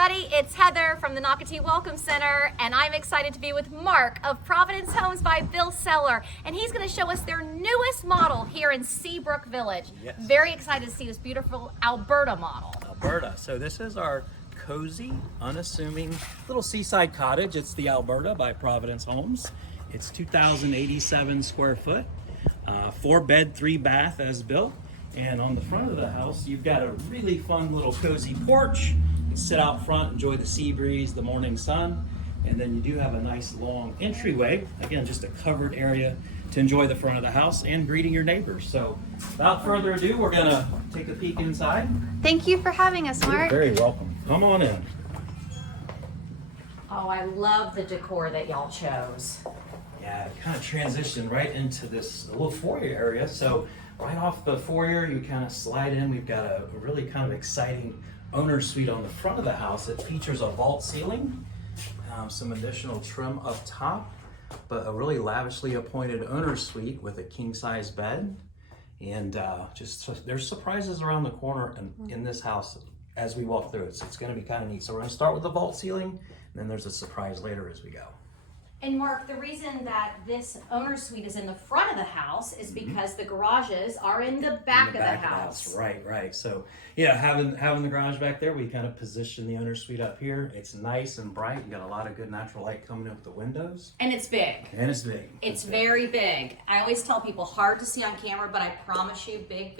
everybody, it's Heather from the Nocatee Welcome Center, and I'm excited to be with Mark of Providence Homes by Bill Seller, and he's going to show us their newest model here in Seabrook Village. Yes. Very excited to see this beautiful Alberta model. Alberta. So this is our cozy, unassuming little seaside cottage. It's the Alberta by Providence Homes. It's 2,087 square foot, 4-bed, 3-bath as built. And on the front of the house, you've got a really fun little cozy porch. You can sit out front, enjoy the sea breeze, the morning sun. And then you do have a nice long entryway. Again, just a covered area to enjoy the front of the house and greeting your neighbors. So without further ado, we're gonna take a peek inside. Thank you for having us, Mark. You're very welcome. Come on in. Oh, I love the decor that y'all chose. Yeah, kind of transition right into this little foyer area. So right off the foyer, you kind of slide in. We've got a really kind of exciting owner's suite on the front of the house. It features a vault ceiling, some additional trim up top, but a really lavishly appointed owner's suite with a king-size bed. And there's surprises around the corner in this house as we walk through it. So it's going to be kind of neat. So we're going to start with the vault ceiling, and then there's a surprise later as we go. And Mark, the reason that this owner's suite is in the front of the house is because the garages are in the back of the house. Right. So yeah, having the garage back there, we kind of position the owner's suite up here. It's nice and bright. You got a lot of good natural light coming up the windows. And it's big. It's very big. I always tell people hard to see on camera, but I promise you, big.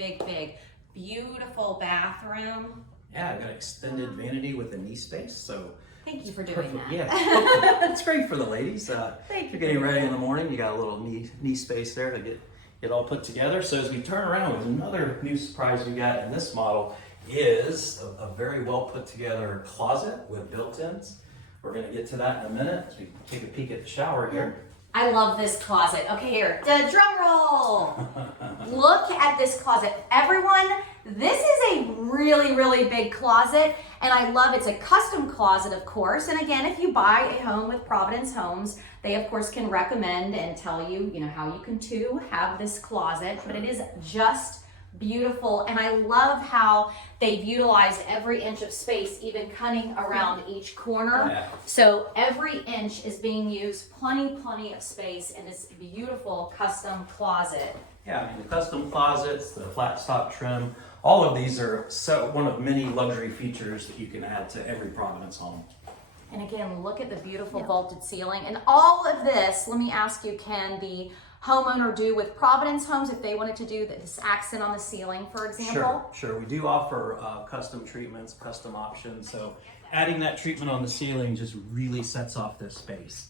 Beautiful bathroom. Yeah, I got extended vanity with a knee space, so thank you for doing that. Yeah, it's great for the ladies. Thank you. You're getting ready in the morning. You got a little knee space there to get all put together. So as we turn around, there's another new surprise we got in this model is a very well put together closet with built-ins. We're going to get to that in a minute as we take a peek at the shower here. I love this closet. Okay, here, the drum roll. Look at this closet. Everyone, this is a really big closet, and I love it's a custom closet, of course. And again, if you buy a home with Providence Homes, they of course can recommend and tell you, how you can too have this closet, but it is just beautiful. And I love how they've utilized every inch of space, even cutting around each corner. Yeah. So every inch is being used, plenty of space in this beautiful custom closet. Yeah, I mean, the custom closets, the flat top trim, all of these are one of many luxury features that you can add to every Providence home. And again, look at the beautiful vaulted ceiling. And all of this, let me ask you, can the homeowner do with Providence Homes if they wanted to do this accent on the ceiling, for example? Sure. We do offer custom treatments, custom options. So adding that treatment on the ceiling just really sets off this space.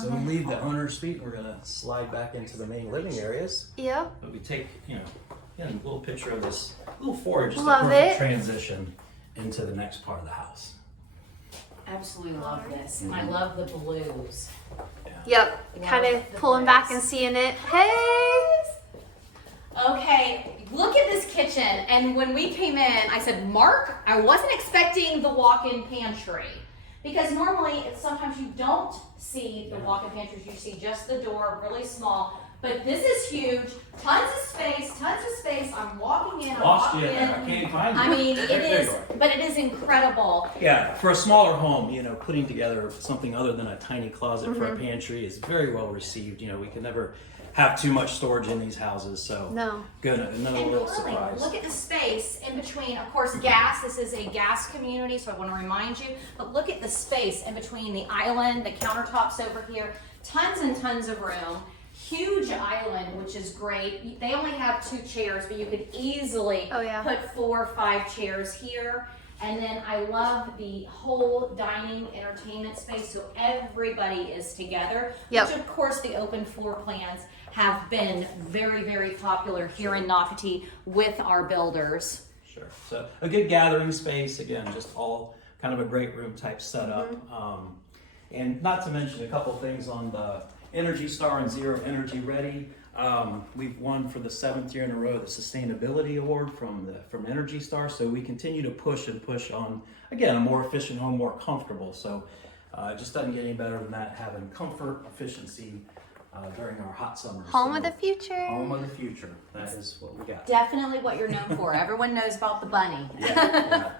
So we leave the owner's suite. We're going to slide back into the main living areas. Yep. But we take, a little picture of this little foyer, just Love a perfect it. transition into the next part of the house. Absolutely love this. And I love the blues. Yep. Kind of pulling back and seeing it. Hey. Okay, look at this kitchen. And when we came in, I said, Mark, I wasn't expecting the walk-in pantry. Because normally, sometimes you don't see the walk-in pantries. You see just the door, really small. But this is huge. Tons of space. I'm walking in. Lost you. I can't find you. I mean, it is, but it is incredible. Yeah, for a smaller home, putting together something other than a tiny closet for a pantry is very well received. We can never have too much storage in these houses, so No. good. Another And little really, surprise. look at the space in between. Of course, gas. This is a gas community, so I want to remind you. But look at the space in between the island, the countertops over here. Tons and tons of room. Huge island, which is great. They only have 2 chairs, but you could easily put 4 or 5 chairs here. And then I love the whole dining entertainment space, so everybody is together. Yep. Which, of course, the open floor plans have been very popular here in Nocatee with our builders. Sure. So a good gathering space, again, just all kind of a great room type setup. And not to mention a couple things on the Energy Star and Zero Energy Ready. We've won for the 7th year in a row the Sustainability Award from Energy Star. So we continue to push on, again, a more efficient home, more comfortable. So it just doesn't get any better than that, having comfort, efficiency, during our hot summer. Home of the future. Home of the future. That is what we got. Definitely what you're known for. Everyone knows about the bunny. Yeah.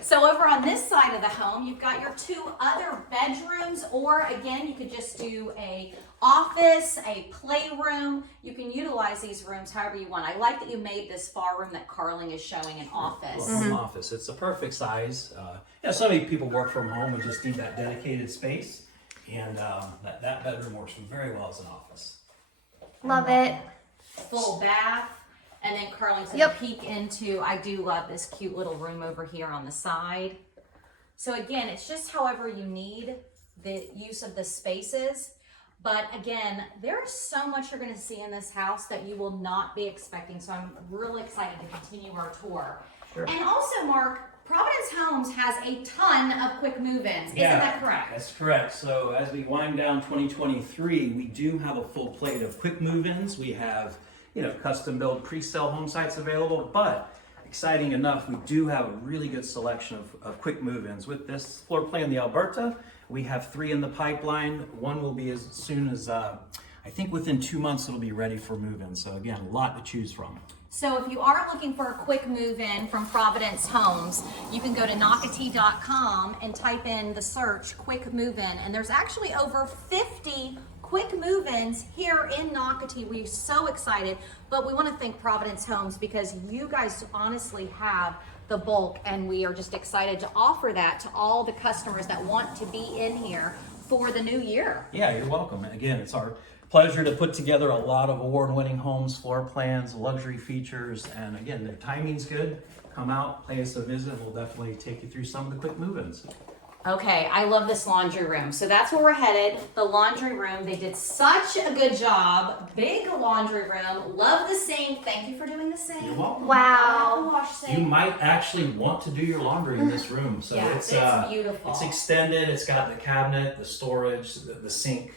So over on this side of the home, you've got your two other bedrooms, or again, you could just do a office, a playroom. You can utilize these rooms however you want. I like that you made this far room that Carling is showing an office. Home office. It's a perfect size. So many people work from home and just need that dedicated space, and that bedroom works very well as an office. Love it. Full bath. And then Carling's gonna Yep. peek into, I do love this cute little room over here on the side. So again, it's just however you need the use of the spaces. But again, there's so much you're gonna see in this house that you will not be expecting. So I'm really excited to continue our tour. Sure. And also, Mark, Providence Homes has a ton of quick move-ins. Isn't that correct? That's correct. So as we wind down 2023, we do have a full plate of quick move-ins. We have custom built pre-sale home sites available, but exciting enough, we do have a really good selection of quick move-ins. With this floor plan, the Alberta, we have 3 in the pipeline. One will be as soon as, I think within 2 months, it'll be ready for move-in. So again, a lot to choose from. So if you are looking for a quick move-in from Providence Homes, you can go to Nocatee.com and type in the search quick move-in, and there's actually over 50 quick move-ins here in Nocatee. We're so excited, but we want to thank Providence Homes because you guys honestly have the bulk, and we are just excited to offer that to all the customers that want to be in here for the new year. Yeah, you're welcome. Again, it's our pleasure to put together a lot of award-winning homes, floor plans, luxury features, and again, the timing's good. Come out, pay us a visit. We'll definitely take you through some of the quick move-ins. Okay, I love this laundry room. So that's where we're headed, the laundry room. They did such a good job. Big laundry room. Love the sink. Thank you for doing the sink. You're welcome. Wow. The wash sink. You might actually want to do your laundry in this room. So Yeah, it's beautiful. It's extended. It's got the cabinet, the storage, the sink.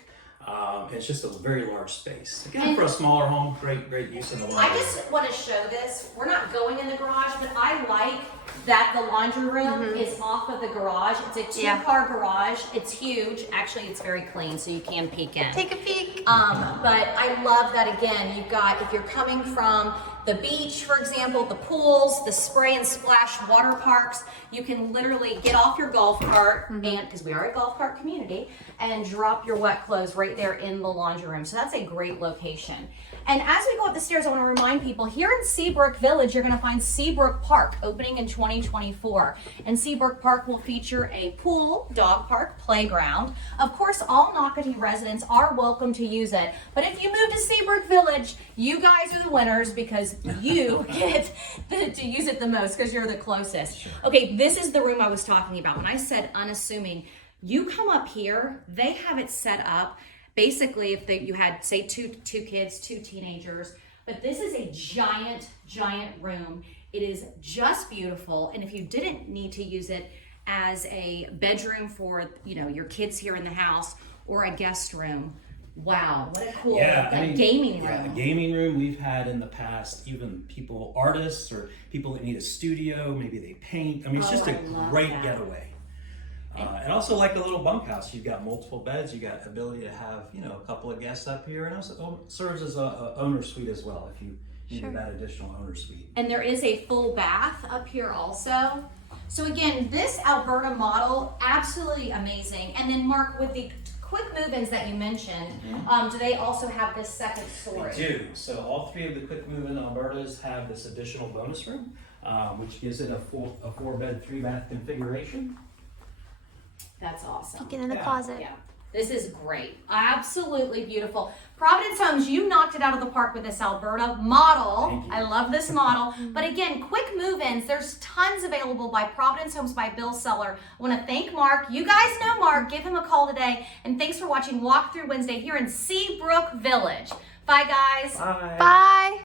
It's just a very large space. Again, for a smaller home, great use of the laundry. I just want to show this. We're not going in the garage, but I like that the laundry room is off of the garage. It's a 2-car garage. It's huge. Actually, it's very clean, so you can peek in. Take a peek. But I love that, again, you've got, if you're coming from the beach, for example, the pools, the spray and splash water parks, you can literally get off your golf cart, and because we are a golf cart community, and drop your wet clothes right there in the laundry room. So that's a great location. And as we go up the stairs, I want to remind people, here in Seabrook Village, you're going to find Seabrook Park opening in 2024. And Seabrook Park will feature a pool, dog park, playground. Of course, all Nocatee residents are welcome to use it. But if you move to Seabrook Village, you guys are the winners because you get to use it the most because you're the closest. Okay, this is the room I was talking about. When I said unassuming, you come up here, they have it set up. Basically, if you had, say, two kids, 2 teenagers, but this is a giant room. It is just beautiful. And if you didn't need to use it as a bedroom for, your kids here in the house or a guest room, wow, what a cool gaming room. A gaming room we've had in the past, even artists or people that need a studio, maybe they paint. I mean, it's just a great getaway. And also like a little bunkhouse, you've got multiple beds, you got ability to have, a couple of guests up here, and also serves as a owner suite as well if you need that additional owner suite. And there is a full bath up here also. So again, this Alberta model, absolutely amazing. And then Mark, with the quick move-ins that you mentioned, do they also have this second storage? They do. So all 3 of the quick move-in Albertas have this additional bonus room, which gives it a 4-bed, 3-bath configuration. That's awesome. Peeking in the closet. Yeah, this is great. Absolutely beautiful. Providence Homes, you knocked it out of the park with this Alberta model. Thank you. I love this model. But again, quick move-ins, there's tons available by Providence Homes by Bill Seller. I want to thank Mark. You guys know Mark. Give him a call today. And thanks for watching Walkthrough Wednesday here in Seabrook Village. Bye, guys. Bye. Bye.